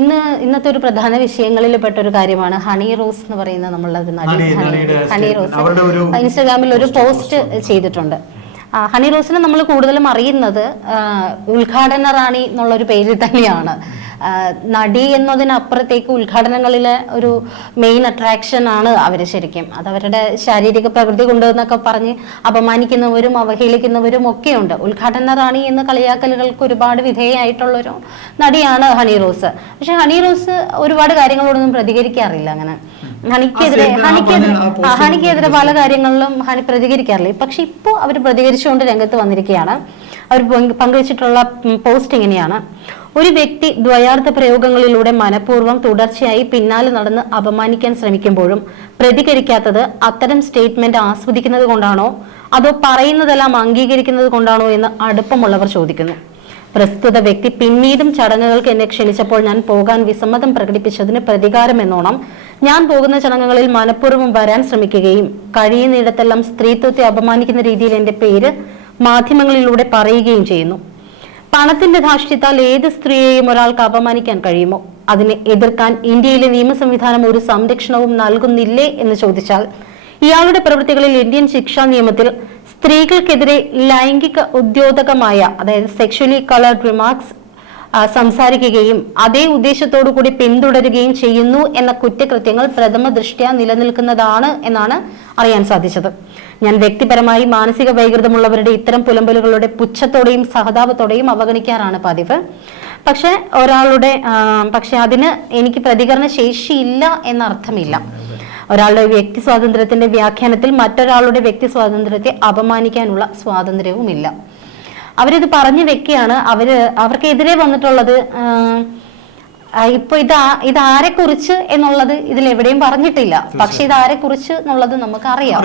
ഇന്നത്തെ ഒരു പ്രധാന വിഷയങ്ങളിൽ പെട്ട ഒരു കാര്യമാണ് ഹണി റോസ് എന്ന് പറയുന്ന നമ്മളുടെ നടി ഹണി റോസ് ഇൻസ്റ്റാഗ്രാമിൽ ഒരു പോസ്റ്റ് ചെയ്തിട്ടുണ്ട്. ഹണി റോസിനെ നമ്മൾ കൂടുതലും അറിയുന്നത് ഉദ്ഘാടന റാണി എന്നുള്ളൊരു പേരിൽ തന്നെയാണ്. നടി എന്നതിനപ്പുറത്തേക്ക് ഉദ്ഘാടനങ്ങളിലെ ഒരു മെയിൻ അട്രാക്ഷൻ ആണ് അവര്. ശരിക്കും അത് അവരുടെ ശാരീരിക പ്രകൃതി കൊണ്ട് എന്നൊക്കെ പറഞ്ഞ് അപമാനിക്കുന്നവരും അവഹേളിക്കുന്നവരും ഒക്കെയുണ്ട്. ഉദ്ഘാടന റാണി എന്ന കളിയാക്കലുകൾക്ക് ഒരുപാട് വിധേയമായിട്ടുള്ളൊരു നടിയാണ് ഹണി റോസ്. പക്ഷെ ഹണി റോസ് ഒരുപാട് കാര്യങ്ങളോടൊന്നും പ്രതികരിക്കാറില്ല. അങ്ങനെ ഹണിക്കെതിരെ പല കാര്യങ്ങളിലും ഹണി പ്രതികരിക്കാറില്ല. പക്ഷെ ഇപ്പോൾ അവർ പ്രതികരിച്ചുകൊണ്ട് രംഗത്ത് വന്നിരിക്കുകയാണ്. അവർ പങ്കുവച്ചിട്ടുള്ള പോസ്റ്റ് ഇങ്ങനെയാണ്: ഒരു വ്യക്തി ദ്വയാർത്ഥ പ്രയോഗങ്ങളിലൂടെ മനഃപൂർവ്വം തുടർച്ചയായി പിന്നാലെ നടന്ന് അപമാനിക്കാൻ ശ്രമിക്കുമ്പോഴും പ്രതികരിക്കാത്തത് അത്തരം സ്റ്റേറ്റ്മെന്റ് ആസ്വദിക്കുന്നത് കൊണ്ടാണോ അതോ പറയുന്നതെല്ലാം അംഗീകരിക്കുന്നത് കൊണ്ടാണോ എന്ന് അടുപ്പമുള്ളവർ ചോദിക്കുന്നു. പ്രസ്തുത വ്യക്തി പിന്നീടും ചടങ്ങുകൾക്ക് എന്നെ ക്ഷണിച്ചപ്പോൾ ഞാൻ പോകാൻ വിസമ്മതം പ്രകടിപ്പിച്ചതിന് പ്രതികാരം എന്നോണം ഞാൻ പോകുന്ന ചടങ്ങുകളിൽ മനഃപൂർവ്വം വരാൻ ശ്രമിക്കുകയും കഴിയുന്നിടത്തെല്ലാം സ്ത്രീത്വത്തെ അപമാനിക്കുന്ന രീതിയിൽ എന്റെ പേര് മാധ്യമങ്ങളിലൂടെ പറയുകയും ചെയ്യുന്നു. പണത്തിന്റെ ധാർഷ്ട്യത്താൽ ഏത് സ്ത്രീയെയും ഒരാൾക്ക് അപമാനിക്കാൻ കഴിയുമോ? അതിനെ എതിർക്കാൻ ഇന്ത്യയിലെ നിയമ സംവിധാനം ഒരു സംരക്ഷണവും നൽകുന്നില്ലേ എന്ന് ചോദിച്ചാൽ, ഇയാളുടെ പ്രവൃത്തികളിൽ ഇന്ത്യൻ ശിക്ഷാ നിയമത്തിൽ സ്ത്രീകൾക്കെതിരെ ലൈംഗിക ഉദ്യോതകമായ, അതായത് സെക്ഷലി കളർഡ് റിമാർക്സ് സംസാരിക്കുകയും അതേ ഉദ്ദേശത്തോടു കൂടി പിന്തുടരുകയും ചെയ്യുന്നു എന്ന കുറ്റകൃത്യങ്ങൾ പ്രഥമ ദൃഷ്ട്യാ നിലനിൽക്കുന്നതാണ് എന്നാണ് അറിയാൻ സാധിച്ചത്. ഞാൻ വ്യക്തിപരമായി മാനസിക വൈകൃതമുള്ളവരുടെ ഇത്തരം പുലമ്പലുകളുടെ പുച്ഛത്തോടെയും സഹതാപത്തോടെയും അവഗണിക്കാറാണ് പതിവ്. പക്ഷെ അതിന് എനിക്ക് പ്രതികരണ ശേഷിയില്ല എന്നർത്ഥമില്ല. ഒരാളുടെ വ്യക്തി സ്വാതന്ത്ര്യത്തിന്റെ വ്യാഖ്യാനത്തിൽ മറ്റൊരാളുടെ വ്യക്തി സ്വാതന്ത്ര്യത്തെ അപമാനിക്കാനുള്ള സ്വാതന്ത്ര്യവുമില്ല. അവരിത് പറഞ്ഞു വെക്കുകയാണ്. അവർക്കെതിരെ വന്നിട്ടുള്ളത് ഇപ്പൊ ഇതാരെ കുറിച്ച് എന്നുള്ളത് ഇതിൽ എവിടെയും പറഞ്ഞിട്ടില്ല. പക്ഷെ ഇതാരെ കുറിച്ച് എന്നുള്ളത് നമുക്ക് അറിയാം.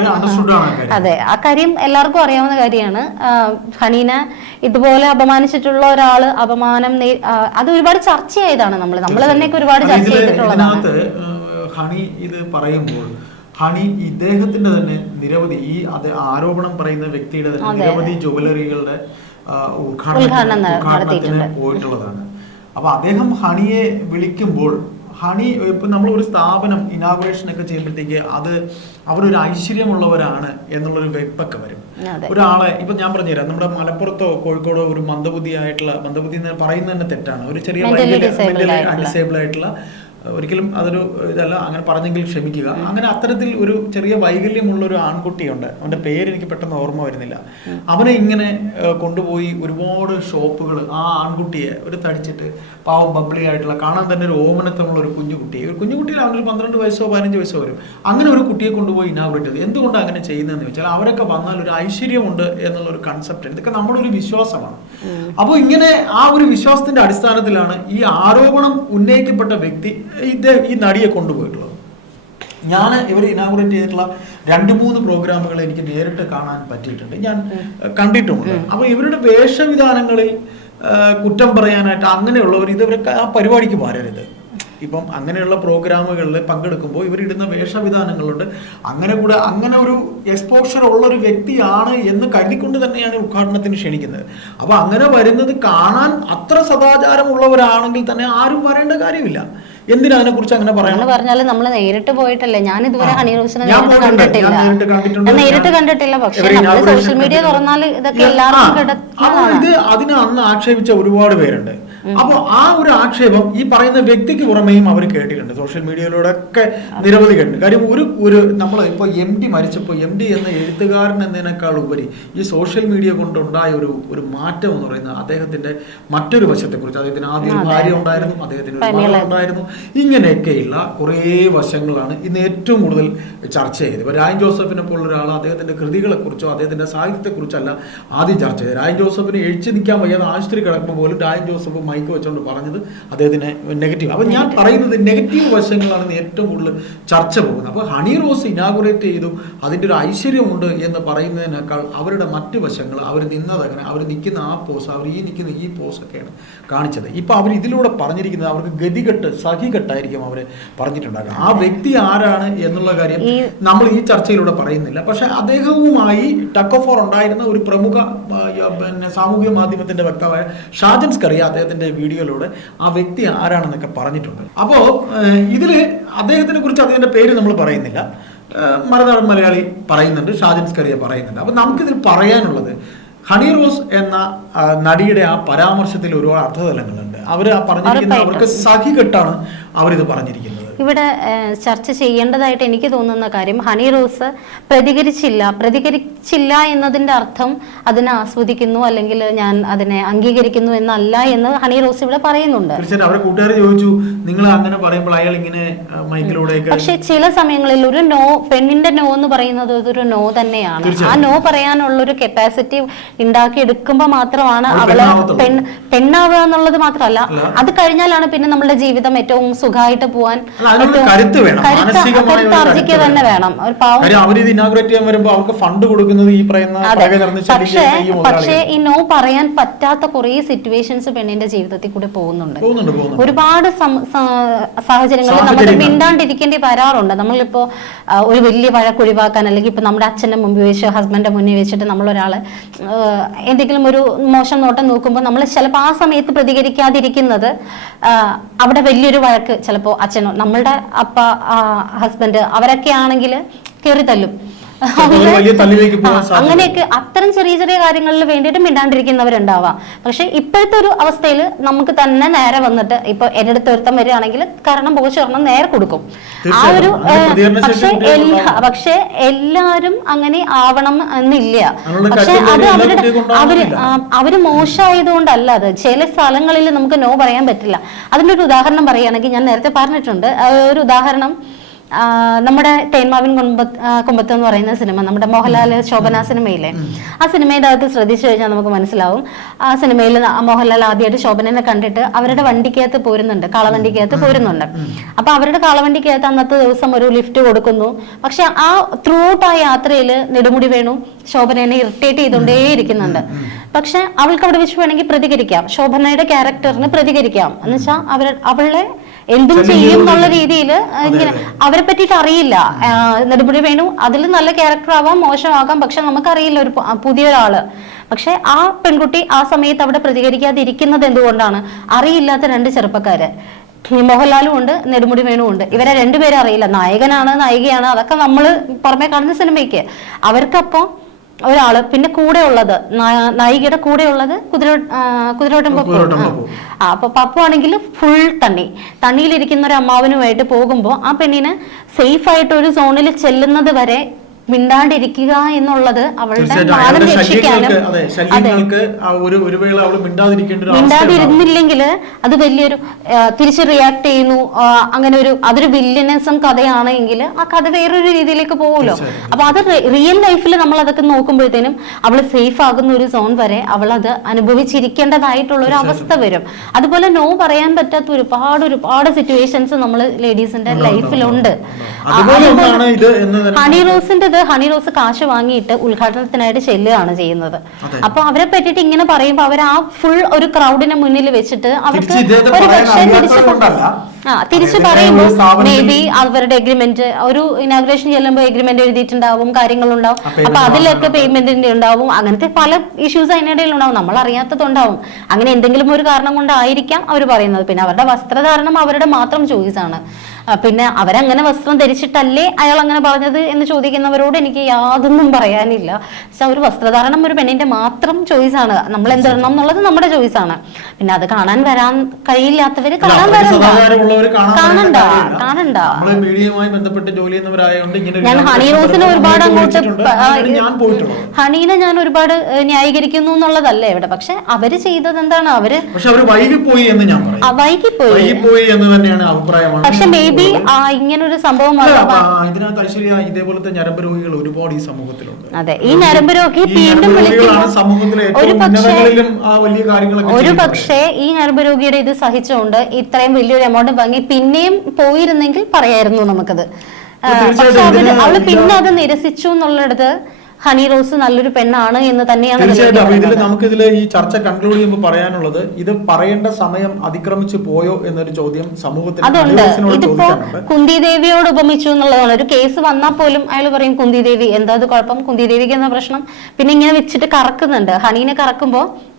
അതെ, ആ കാര്യം എല്ലാവർക്കും അറിയാവുന്ന കാര്യമാണ്. ഹണീനെ ഇതുപോലെ അപമാനിച്ചിട്ടുള്ള ഒരാള് അത് ഒരുപാട് ചർച്ചയായതാണ്. നമ്മൾ തന്നെയൊക്കെ ഒരുപാട് ചർച്ച ചെയ്തിട്ടുള്ളതാണ്. ഹണി ഇത് പറയുമ്പോൾ ഇദ്ദേഹത്തിന്റെ തന്നെ നിരവധി ആരോപണം പറയുന്ന വ്യക്തിയുടെ തന്നെ നിരവധി ജ്വല്ലറികളുടെ ഉദ്ഘാടനത്തിന് പോയിട്ടുള്ളതാണ്. അപ്പൊ അദ്ദേഹം ഹണിയെ വിളിക്കുമ്പോൾ ഹണി ഇപ്പൊ നമ്മൾ ഒരു സ്ഥാപനം ഇനാഗുറേഷൻ ഒക്കെ ചെയ്യുമ്പോഴത്തേക്ക് അവരൊരു ഐശ്വര്യമുള്ളവരാണ് എന്നുള്ളൊരു വെപ്പൊക്കെ വരും. ഒരാളെ ഇപ്പൊ ഞാൻ പറഞ്ഞുതരാം, നമ്മുടെ മലപ്പുറത്തോ കോഴിക്കോടോ ഒരു മന്ദബുദ്ധി എന്ന് പറയുന്നത് തന്നെ തെറ്റാണ്. ഒരു ചെറിയ ഡിസേബിൾ ആയിട്ടുള്ള, ഒരിക്കലും അതൊരു ഇതല്ല, അങ്ങനെ പറഞ്ഞെങ്കിൽ ക്ഷമിക്കുക. അങ്ങനെ അത്തരത്തിൽ ഒരു ചെറിയ വൈകല്യമുള്ള ഒരു ആൺകുട്ടിയുണ്ട്. അവന്റെ പേര് എനിക്ക് പെട്ടെന്ന് ഓർമ്മ വരുന്നില്ല. അവനെ ഇങ്ങനെ കൊണ്ടുപോയി ഒരുപാട് ഷോപ്പുകൾ, ആ ആൺകുട്ടിയെ ഒരു തടിച്ചിട്ട് പാവം ബബ്ലി ആയിട്ടുള്ള, കാണാൻ തന്നെ ഒരു ഓമനത്തമുള്ള ഒരു കുഞ്ഞുകുട്ടിയിൽ അവനൊരു 12 വയസ്സോ 15 വയസ്സോ വരും. അങ്ങനെ ഒരു കുട്ടിയെ കൊണ്ടുപോയി ഇനാഗുറേറ്റ് ചെയ്ത് എന്തുകൊണ്ടാണ് അങ്ങനെ ചെയ്യുന്നതെന്ന് വെച്ചാൽ അവരൊക്കെ വന്നാൽ ഒരു ഐശ്വര്യമുണ്ട് എന്നുള്ള ഒരു കൺസെപ്റ്റ്. ഇതൊക്കെ നമ്മുടെ ഒരു വിശ്വാസമാണ്. അപ്പോൾ ഇങ്ങനെ ആ ഒരു വിശ്വാസത്തിന്റെ അടിസ്ഥാനത്തിലാണ് ഈ ആരോപണം ഉന്നയിക്കപ്പെട്ട വ്യക്തി ഈ നടിയെ കൊണ്ടുപോയിട്ടുള്ളത്. ഞാൻ ഇവർ ഇനാഗുറേറ്റ് ചെയ്തിട്ടുള്ള 2-3 പ്രോഗ്രാമുകൾ എനിക്ക് നേരിട്ട് കാണാൻ പറ്റിയിട്ടുണ്ട്, ഞാൻ കണ്ടിട്ടുമുണ്ട്. അപ്പൊ ഇവരുടെ വേഷവിധാനങ്ങളിൽ കുറ്റം പറയാനായിട്ട് അങ്ങനെയുള്ളവർ ഇവരൊക്കെ ആ പരിപാടിക്ക് വരരുത്. ഇപ്പം അങ്ങനെയുള്ള പ്രോഗ്രാമുകളിൽ പങ്കെടുക്കുമ്പോൾ ഇവരിടുന്ന വേഷവിധാനങ്ങളുണ്ട്. അങ്ങനെ ഒരു എക്സ്പോഷർ ഉള്ള ഒരു വ്യക്തിയാണ് എന്ന് കരുതിക്കൊണ്ട് തന്നെയാണ് ഉദ്ഘാടനത്തിന് ക്ഷണിക്കുന്നത്. അപ്പൊ അങ്ങനെ വരുന്നത് കാണാൻ അത്ര സദാചാരമുള്ളവരാണെങ്കിൽ തന്നെ ആരും വരേണ്ട കാര്യമില്ല. എന്തിനാ അതിനെ കുറിച്ച് അങ്ങനെ പറഞ്ഞാലും നമ്മൾ നേരിട്ട് പോയിട്ടല്ലേ. ഞാൻ ഇതുവരെ ഹണി റോസിനെ നേരിട്ട് കണ്ടിട്ടില്ല. പക്ഷേ സോഷ്യൽ മീഡിയ തുറന്നാൽ ഇതൊക്കെ ഇത് അതിനെ അന്ന് ആക്ഷേപിച്ച ഒരുപാട് പേരുണ്ട്. അപ്പോൾ ആ ഒരു ആക്ഷേപം ഈ പറയുന്ന വ്യക്തിക്ക് പുറമേയും അവർ കേട്ടിട്ടുണ്ട്. സോഷ്യൽ മീഡിയയിലൂടെ ഒക്കെ നിരവധി കേട്ടിട്ടുണ്ട്. കാര്യം ഒരു നമ്മൾ ഇപ്പോൾ MD മരിച്ചപ്പോൾ MD എന്ന എഴുത്തുകാരൻ എന്നതിനേക്കാൾ ഉപരി ഈ സോഷ്യൽ മീഡിയ കൊണ്ടുണ്ടായ ഒരു മാറ്റം എന്ന് പറയുന്നത് അദ്ദേഹത്തിന്റെ മറ്റൊരു വശത്തെക്കുറിച്ച്, അദ്ദേഹത്തിന് ആദ്യം ഭാര്യ ഉണ്ടായിരുന്നു, അദ്ദേഹത്തിന് ഒരു മകൾ ഉണ്ടായിരുന്നു, ഇങ്ങനെയൊക്കെയുള്ള കുറേ വശങ്ങളാണ് ഇന്ന് ഏറ്റവും കൂടുതൽ ചർച്ച ചെയ്തത്. ഇപ്പോൾ രായൻ ജോസഫിനെ പോലുള്ള ഒരാൾ അദ്ദേഹത്തിന്റെ കൃതികളെക്കുറിച്ചോ അദ്ദേഹത്തിന്റെ സാഹിത്യത്തെക്കുറിച്ചല്ല ആദ്യം ചർച്ച ചെയ്തത്. രായൻ ജോസഫിന് എഴുതി നിൽക്കാൻ വയ്യാതെ ആശുപത്രി കിടക്കുമ്പോൾ പോലും രായൻ ജോസഫ് മൈക്ക് വെച്ചുകൊണ്ട് പറഞ്ഞത് അദ്ദേഹത്തിന് നെഗറ്റീവ്. അപ്പൊ ഞാൻ പറയുന്നത് നെഗറ്റീവ് വശങ്ങളാണ് ഏറ്റവും കൂടുതൽ ചർച്ച പോകുന്നത്. അപ്പൊ ഹണി റോസ് ഇനാഗുറേറ്റ് ചെയ്തു, അതിൻ്റെ ഒരു ഐശ്വര്യമുണ്ട് എന്ന് പറയുന്നതിനേക്കാൾ അവരുടെ മറ്റു വശങ്ങൾ, അവർ നിന്നതങ്ങനെ, അവർ നിൽക്കുന്ന ആ പോസ്, അവർ നിൽക്കുന്ന ഈ പോസൊക്കെയാണ് കാണിച്ചത്. ഇപ്പൊ അവർ ഇതിലൂടെ പറഞ്ഞിരിക്കുന്നത് അവർക്ക് ഗതികെട്ട് സഹികെട്ടായിരിക്കും അവര് പറഞ്ഞിട്ടുണ്ടാകുക. ആ വ്യക്തി ആരാണ് എന്നുള്ള കാര്യം നമ്മൾ ഈ ചർച്ചയിലൂടെ പറയുന്നില്ല. പക്ഷെ അദ്ദേഹവുമായി ടഗ് ഓഫ് വാർ ഉണ്ടായിരുന്ന ഒരു പ്രമുഖ സാമൂഹിക മാധ്യമത്തിന്റെ വക്താവായ ഷാജൻ സ്കറിയ അദ്ദേഹത്തിന്റെ അദ്ദേഹത്തിന്റെ വീഡിയോയിലൂടെ ആ വ്യക്തി ആരാണെന്നൊക്കെ പറഞ്ഞിട്ടുണ്ട്. അപ്പോ ഇതില് അദ്ദേഹത്തിനെ കുറിച്ച് അദ്ദേഹത്തിന്റെ പേര് നമ്മൾ പറയുന്നില്ല, മറുനാടൻ മലയാളി പറയുന്നുണ്ട്, ഷാജൻ സ്കറിയ പറയുന്നുണ്ട്. അപ്പൊ നമുക്കിതിൽ പറയാനുള്ളത്, ഹണി റോസ് എന്ന നടിയുടെ ആ പരാമർശത്തിൽ ഒരുപാട് അർത്ഥതലങ്ങളുണ്ട്. അവർ പറഞ്ഞിരിക്കുന്നത് അവർക്ക് സഹികെട്ടാണ് അവരിത് പറഞ്ഞിരിക്കുന്നത്. ഇവിടെ ചർച്ച ചെയ്യേണ്ടതായിട്ട് എനിക്ക് തോന്നുന്ന കാര്യം, ഹണി റോസ് പ്രതികരിച്ചില്ല എന്നതിന്റെ അർത്ഥം അതിനെ ആസ്വദിക്കുന്നു അല്ലെങ്കിൽ ഞാൻ അതിനെ അംഗീകരിക്കുന്നു എന്നല്ല എന്ന് ഹണി റോസ് ഇവിടെ പറയുന്നുണ്ട്. തീർച്ചയായിട്ടും അവരെ കൂട്ടുകാർ ചോദിച്ചു, നിങ്ങൾ അങ്ങനെ പറയുമ്പോൾ അയാൾ ഇങ്ങനെ മൈക്കിലൂടെ. പക്ഷെ ചില സമയങ്ങളിൽ ഒരു നോ, പെണ്ണിന്റെ നോ എന്ന് പറയുന്നത് ഒരു നോ തന്നെയാണ്. ആ നോ പറയാനുള്ള ഒരു കപ്പാസിറ്റി ഉണ്ടാക്കി എടുക്കുമ്പോൾ മാത്രമാണ് അവള് പെണ്ണാവുക എന്നുള്ളത് മാത്രമല്ല, അത് കഴിഞ്ഞാലാണ് പിന്നെ നമ്മുടെ ജീവിതം ഏറ്റവും സുഖമായിട്ട് പോവാൻ കരുത്താർജിക്കുക തന്നെ വേണം. പക്ഷേ ഈ നോ പറയാൻ പറ്റാത്ത കുറെ സിറ്റുവേഷൻസ് പെണ്ണിന്റെ ജീവിതത്തിൽ കൂടെ പോകുന്നുണ്ട്. ഒരുപാട് സാഹചര്യങ്ങളിൽ നമ്മൾ മിണ്ടാണ്ടിരിക്കേണ്ടി വരാറുണ്ട്. നമ്മളിപ്പോ ഒരു വലിയ വഴക്കൊഴിവാക്കാൻ, അല്ലെങ്കിൽ ഇപ്പൊ നമ്മുടെ അച്ഛന്റെ മുമ്പിൽ വെച്ച് ഹസ്ബൻഡിന്റെ മുന്നിൽ വെച്ചിട്ട് നമ്മളൊരാള് എന്തെങ്കിലും ഒരു മോശം നോട്ടം നോക്കുമ്പോൾ നമ്മൾ ചിലപ്പോൾ ആ സമയത്ത് പ്രതികരിക്കാതിരിക്കുന്നത് അവിടെ വലിയൊരു വഴക്ക്, ചിലപ്പോൾ അച്ഛനോ നമ്മളുടെ അപ്പ ഹസ്ബൻഡ് അവരൊക്കെ ആണെങ്കിൽ കയറി തല്ലും. അങ്ങനെയൊക്കെ അത്തരം ചെറിയ ചെറിയ കാര്യങ്ങളിൽ വേണ്ടിയിട്ട് മിണ്ടാണ്ടിരിക്കുന്നവരുണ്ടാവാം. പക്ഷെ ഇപ്പോഴത്തെ ഒരു അവസ്ഥയിൽ നമുക്ക് തന്നെ നേരെ വന്നിട്ട് ഇപ്പൊ എന്റെ അടുത്ത് ഒരുത്തം വരികയാണെങ്കിൽ കാരണം പോച്ചൊരെണ്ണം നേരെ കൊടുക്കും. ആ ഒരു പക്ഷെ എല്ലാരും അങ്ങനെ ആവണം എന്നില്ല. പക്ഷെ അത് അവര് മോശമായതുകൊണ്ടല്ല, അത് ചില സ്ഥലങ്ങളിൽ നമുക്ക് നോ പറയാൻ പറ്റില്ല. അതിന്റെ ഒരു ഉദാഹരണം പറയുകയാണെങ്കിൽ, ഞാൻ നേരത്തെ പറഞ്ഞിട്ടുണ്ട് ഒരു ഉദാഹരണം, നമ്മുടെ തേന്മാവിൻ കുമ്പത്ത് എന്ന് പറയുന്ന സിനിമ, നമ്മുടെ മോഹൻലാൽ ശോഭന സിനിമയിലെ, ആ സിനിമയുടെ അകത്ത് ശ്രദ്ധിച്ചു കഴിഞ്ഞാൽ നമുക്ക് മനസ്സിലാവും. ആ സിനിമയിൽ മോഹൻലാൽ ആദ്യമായിട്ട് ശോഭനനെ കണ്ടിട്ട് അവരുടെ വണ്ടിക്കകത്ത് പോരുന്നുണ്ട്, കാളവണ്ടിക്കകത്ത് പോരുന്നുണ്ട്. അപ്പൊ അവരുടെ കാളവണ്ടിക്കകത്ത് അന്നത്തെ ദിവസം ഒരു ലിഫ്റ്റ് കൊടുക്കുന്നു. പക്ഷെ ആ ത്രൂ ഔട്ട് ആ യാത്രയിൽ നെടുമുടി വേണു ശോഭനനെ ഇറിറ്റേറ്റ് ചെയ്തുകൊണ്ടേ ഇരിക്കുന്നുണ്ട്. പക്ഷെ അവൾക്ക് അവിടെ വെച്ച് വേണമെങ്കിൽ പ്രതികരിക്കാം, ശോഭനയുടെ ക്യാരക്ടറിന് പ്രതികരിക്കാം. എന്ന് വെച്ചാൽ അവളെ എന്തും ചെയ്യും എന്നുള്ള രീതിയിൽ ഇങ്ങനെ അവരെ പറ്റിയിട്ട് അറിയില്ല. നെടുമുടി വേണു അതിൽ നല്ല ക്യാരക്ടർ ആവാം, മോശമാകാം, പക്ഷെ നമുക്കറിയില്ല ഒരു പുതിയൊരാള്. പക്ഷെ ആ പെൺകുട്ടി ആ സമയത്ത് അവിടെ പ്രതികരിക്കാതിരിക്കുന്നത് എന്തുകൊണ്ടാണ്? അറിയില്ലാത്ത രണ്ട് ചെറുപ്പക്കാര്, മോഹൻലാലും ഉണ്ട്, നെടുമുടി വേണു ഉണ്ട്. ഇവരെ രണ്ടുപേരും അറിയില്ല, നായകനാണ് നായികയാണ്, അതൊക്കെ നമ്മള് പുറമെ കാണുന്ന സിനിമയ്ക്ക്. അവർക്കപ്പോ ഒരാള്, പിന്നെ കൂടെ ഉള്ളത് നായികയുടെ കൂടെ ഉള്ളത് കുതിരോട്ടം പപ്പു. അപ്പൊ പപ്പു ആണെങ്കിൽ ഫുൾ തണ്ണിയിലിരിക്കുന്ന ഒരു അമ്മാവനുമായിട്ട് പോകുമ്പോ ആ പെണ്ണിന് സേഫ് ആയിട്ട് ഒരു സോണിൽ ചെല്ലുന്നത് വരെ മിണ്ടാണ്ടിരിക്കുക എന്നുള്ളത് അവളുടെ മാനം രക്ഷിക്കാനും, മിണ്ടാതിരുന്നില്ലെങ്കിൽ അത് വലിയൊരു തിരിച്ച് റിയാക്ട് ചെയ്യുന്നു, അങ്ങനെ അതൊരു വില്ലനസം കഥയാണെങ്കിൽ ആ കഥ വേറൊരു രീതിയിലേക്ക് പോകുമല്ലോ. അപ്പൊ അത് റിയൽ ലൈഫിൽ നമ്മൾ അതൊക്കെ നോക്കുമ്പോഴത്തേനും അവള് സേഫ് ആകുന്ന ഒരു സോൺ വരെ അവൾ അത് അനുഭവിച്ചിരിക്കേണ്ടതായിട്ടുള്ള ഒരു അവസ്ഥ വരും. അതുപോലെ നോ പറയാൻ പറ്റാത്ത ഒരുപാട് സിറ്റുവേഷൻസ് നമ്മൾ ലേഡീസിന്റെ ലൈഫിലുണ്ട്. ഹണി റോസ് കാശ് വാങ്ങിയിട്ട് ഉദ്ഘാടനത്തിനായിട്ട് ചെല്ലുകയാണ് ചെയ്യുന്നത്. അപ്പൊ അവരെ പറ്റിയിട്ട് ഇങ്ങനെ പറയുമ്പോൾ അവർ ആ ഫുൾ ഒരു ക്രൗഡിനെ മുന്നിൽ വെച്ചിട്ട് അവർക്ക് ഒരു പക്ഷേ തിരിച്ചു പറയുമ്പോൾ മേ ബി അവരുടെ എഗ്രിമെന്റ്, ഒരു ഇനാഗ്രേഷൻ ചെല്ലുമ്പോൾ എഗ്രിമെന്റ് എഴുതിയിട്ടുണ്ടാവും, കാര്യങ്ങളുണ്ടാവും. അപ്പൊ അതിലൊക്കെ പേയ്മെന്റിന്റെ ഉണ്ടാവും, അങ്ങനത്തെ പല ഇഷ്യൂസ് അതിനിടയിൽ ഉണ്ടാവും, നമ്മൾ അറിയാത്തതുണ്ടാവും. അങ്ങനെ എന്തെങ്കിലും ഒരു കാരണം കൊണ്ടായിരിക്കാം അവർ പറയുന്നത്. പിന്നെ അവരുടെ വസ്ത്രധാരണം അവരുടെ മാത്രം ചോയ്സ് ആണ്. പിന്നെ അവരങ്ങനെ വസ്ത്രം ധരിച്ചിട്ടല്ലേ അയാൾ അങ്ങനെ പറഞ്ഞത് എന്ന് ചോദിക്കുന്നവരോട് എനിക്ക് യാതൊന്നും പറയാനില്ല. പക്ഷെ ഒരു വസ്ത്രധാരണം ഒരു പെണ്ണിന്റെ മാത്രം ചോയ്സ് ആണ്. നമ്മൾ എന്തിടണം എന്നുള്ളത് നമ്മുടെ ചോയ്സ് ആണ്. പിന്നെ അത് കാണാൻ വരാൻ കഴിയില്ലാത്തവര് കാണണ്ട. ഞാൻ ഹണി റോസിനെ ഒരുപാട് ഹണീനെ ഞാൻ ഒരുപാട് ന്യായീകരിക്കുന്നു എന്നുള്ളതല്ല ഇവിടെ. പക്ഷെ അവര് ചെയ്തത് എന്താണ്? അവര് വൈകിപ്പോയി. പക്ഷെ മേ ബി ഇങ്ങനൊരു സംഭവം ഇതേപോലത്തെ ഞരമ്പ് രോഗികൾ ഒരുപാട് ഈ സമൂഹത്തിലുണ്ട്. അതെ, ഈ ഞരമ്പ് രോഗി വീണ്ടും ഒരു പക്ഷേ ഈ ഞരമ്പ് രോഗിയുടെ ഇത് സഹിച്ചുകൊണ്ട് ഇത്രയും വലിയൊരു എമൗണ്ട് വാങ്ങി പിന്നെയും പോയിരുന്നെങ്കിൽ പറയായിരുന്നു നമുക്കത്. പക്ഷെ അവള് പിന്നെ അത് നിരസിച്ചു എന്നുള്ളത് ഹണി റോസ് നല്ലൊരു പെണ്ണാണ് എന്ന് തന്നെയാണ് തീർച്ചയായിട്ടും. അപ്പൊ ഇതിൽ പറയുന്നത്. നമുക്കിതിൽ ഈ ചർച്ച കൺക്ലൂഡ് ചെയ്യുമ്പോൾ പറയാനുള്ളത്, ഇത് പറയേണ്ട സമയം അതിക്രമിച്ചു പോയോ എന്നൊരു ചോദ്യം സമൂഹത്തിൽ അതുണ്ട്. ഇതിപ്പോ കുന്തി ദേവിയോട് ഉപമിച്ചു എന്നുള്ളതാണ്. ഒരു കേസ് വന്നാൽ പോലും അയാൾ പറയും കുന്തി ദേവി എന്താ അത് കുഴപ്പം, കുന്തി ദേവിക്ക് എന്ന പ്രശ്നം. പിന്നെ ഇങ്ങനെ വെച്ചിട്ട് കറക്കുന്നുണ്ട്.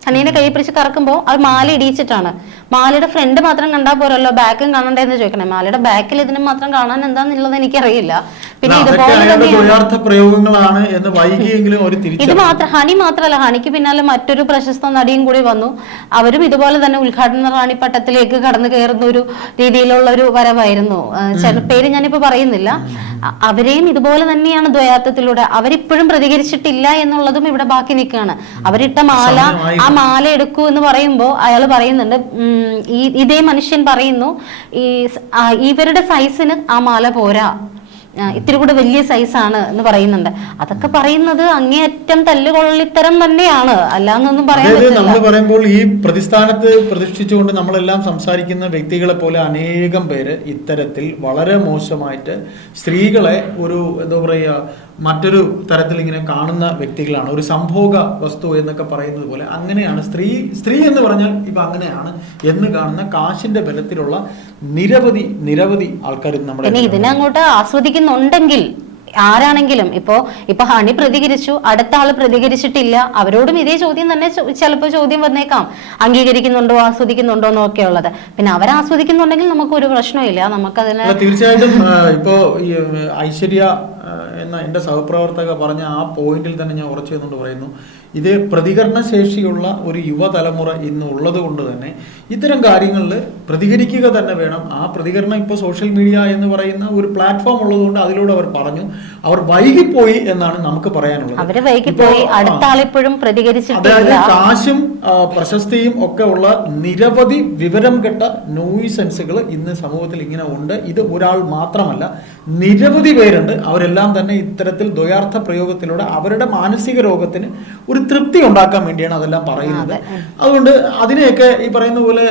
ഹണീനെ കൈ പിടിച്ച് കറക്കുമ്പോൾ അത് മാല ഇടിയിച്ചിട്ടാണ്. മാലയുടെ ഫ്രണ്ട് മാത്രം കണ്ടാൽ പോരല്ലോ, ബാക്കും കാണണ്ടേ എന്ന് ചോദിക്കണേ. മാലയുടെ ബാക്കിൽ ഇതിന് മാത്രം കാണാൻ എന്താന്നുള്ളത് എനിക്കറിയില്ല. പിന്നെ ഇതുപോലെ പ്രയോഗങ്ങളാണ് എന്ന് വൈകിയെങ്കിലും ഒരു ഇത് മാത്രം ഹണി മാത്രമല്ല, ഹണിക്ക് പിന്നാലെ മറ്റൊരു പ്രശസ്ത നടിയും കൂടി വന്നു. അവരും ഇതുപോലെ തന്നെ ഉദ്ഘാടന റാണി പട്ടത്തിലേക്ക് കടന്നു കയറുന്ന ഒരു രീതിയിലുള്ള ഒരു വരവായിരുന്നു. പേര് ഞാനിപ്പോ പറയുന്നില്ല. അവരെയും ഇതുപോലെ തന്നെയാണ് ദ്വയാർത്ഥത്തിലൂടെ. അവരിപ്പോഴും പ്രതികരിച്ചിട്ടില്ല എന്നുള്ളതും ഇവിടെ ബാക്കി നിൽക്കുകയാണ്. അവരിട്ട മാല, ആ മാല എടുക്കൂ എന്ന് പറയുമ്പോൾ അയാൾ പറയുന്നുണ്ട്, ഇതേ മനുഷ്യൻ പറയുന്നു ഇവരുടെ സൈസിന് ആ മാല പോരാ, ഇത്തിരി കൂടെ വലിയ സൈസാണ് എന്ന് പറയുന്നുണ്ട്. അതൊക്കെ പറയുന്നത് അങ്ങേയറ്റം തല്ലുകൊള്ളിത്തരം തന്നെയാണ്, അല്ലാന്നൊന്നും പറയാൻ പറ്റില്ല. നമ്മൾ പറയുമ്പോൾ ഈ പ്രതിസ്ഥാനത്ത് പ്രതിഷ്ഠിച്ചുകൊണ്ട് നമ്മളെല്ലാം സംസാരിക്കുന്ന വ്യക്തികളെ പോലെ അനേകം പേര് ഇത്തരത്തിൽ വളരെ മോശമായിട്ട് സ്ത്രീകളെ ഒരു എന്താ പറയുക മറ്റൊരു തരത്തിൽ ഇങ്ങനെ കാണുന്ന വ്യക്തികളാണ്. ഒരു സംഭോഗ വസ്തു എന്നൊക്കെ പറയുന്നത് പോലെ അങ്ങനെയാണ് സ്ത്രീ എന്ന് പറഞ്ഞാൽ ഇപ്പൊ അങ്ങനെയാണ് എന്ന് കാണുന്ന കാശിന്റെ ബലത്തിലുള്ള നിരവധി ആൾക്കാർ നമ്മുടെ ഇതിനങ്ങോട്ട് ആസ്വദിക്കുന്നുണ്ടെങ്കിൽ ആരാണെങ്കിലും ഇപ്പൊ ഹണി പ്രതികരിച്ചു, അടുത്ത ആള് പ്രതികരിച്ചിട്ടില്ല, അവരോടും ഇതേ ചോദ്യം തന്നെ ചിലപ്പോൾ ചോദ്യം വന്നേക്കാം, അംഗീകരിക്കുന്നുണ്ടോ ആസ്വദിക്കുന്നുണ്ടോ എന്നൊക്കെ ഉള്ളത്. പിന്നെ അവർ ആസ്വദിക്കുന്നുണ്ടെങ്കിൽ നമുക്ക് ഒരു പ്രശ്നമില്ല, നമുക്കതിന് തീർച്ചയായിട്ടും. ഇപ്പോ ഈ ഐശ്വര്യ എന്ന എൻ്റെ സഹപ്രവർത്തക പറഞ്ഞ ആ പോയിന്റിൽ തന്നെ ഞാൻ ഉറച്ചു നിന്നുകൊണ്ട് പറയുന്നു, ഇത് പ്രതികരണ ശേഷിയുള്ള ഒരു യുവതലമുറ ഇന്ന് ഉള്ളത് കൊണ്ട് തന്നെ ഇത്തരം കാര്യങ്ങളിൽ പ്രതികരിക്കുക തന്നെ വേണം. ആ പ്രതികരണം ഇപ്പോൾ സോഷ്യൽ മീഡിയ എന്ന് പറയുന്ന ഒരു പ്ലാറ്റ്ഫോം ഉള്ളതുകൊണ്ട് അതിലൂടെ അവർ പറഞ്ഞു. അവർ വൈകിപ്പോയി എന്നാണ് നമുക്ക് പറയാനുള്ളത്. അതായത് കാശും പ്രശസ്തിയും ഒക്കെ ഉള്ള നിരവധി വിവരം കെട്ട നോയിസൻസുകൾ ഇന്ന് സമൂഹത്തിൽ ഇങ്ങനെ ഉണ്ട്. ഇത് ഒരാൾ മാത്രമല്ല, നിരവധി പേരുണ്ട്. അവരെല്ലാം തന്നെ ഇത്തരത്തിൽ ദ്വയാർത്ഥ പ്രയോഗത്തിലൂടെ അവരുടെ മാനസിക രോഗത്തിന് ഒരു തൃപ്തി ഉണ്ടാക്കാൻ വേണ്ടിയാണ് അതെല്ലാം പറയുന്നത്. അതുകൊണ്ട് അതിനെയൊക്കെ ഈ പറയുന്ന പോലെ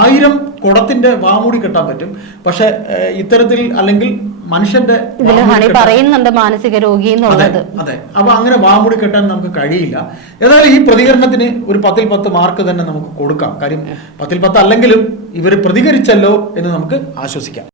1000 കുടത്തിന്റെ വാമൂടി കെട്ടാൻ പറ്റും. പക്ഷെ ഇത്തരത്തിൽ അല്ലെങ്കിൽ മനുഷ്യന്റെ പറയുന്നുണ്ട് മാനസിക രോഗി എന്നുള്ളത്. അതെ, അപ്പൊ അങ്ങനെ വാമൂടി കെട്ടാൻ നമുക്ക് കഴിയില്ല. ഏതായാലും ഈ പ്രതികരണത്തിന് ഒരു 10ൽ 10 മാർക്ക് തന്നെ നമുക്ക് കൊടുക്കാം. കാര്യം 10ൽ 10 അല്ലെങ്കിലും ഇവർ പ്രതികരിച്ചല്ലോ എന്ന് നമുക്ക് ആശ്വസിക്കാം.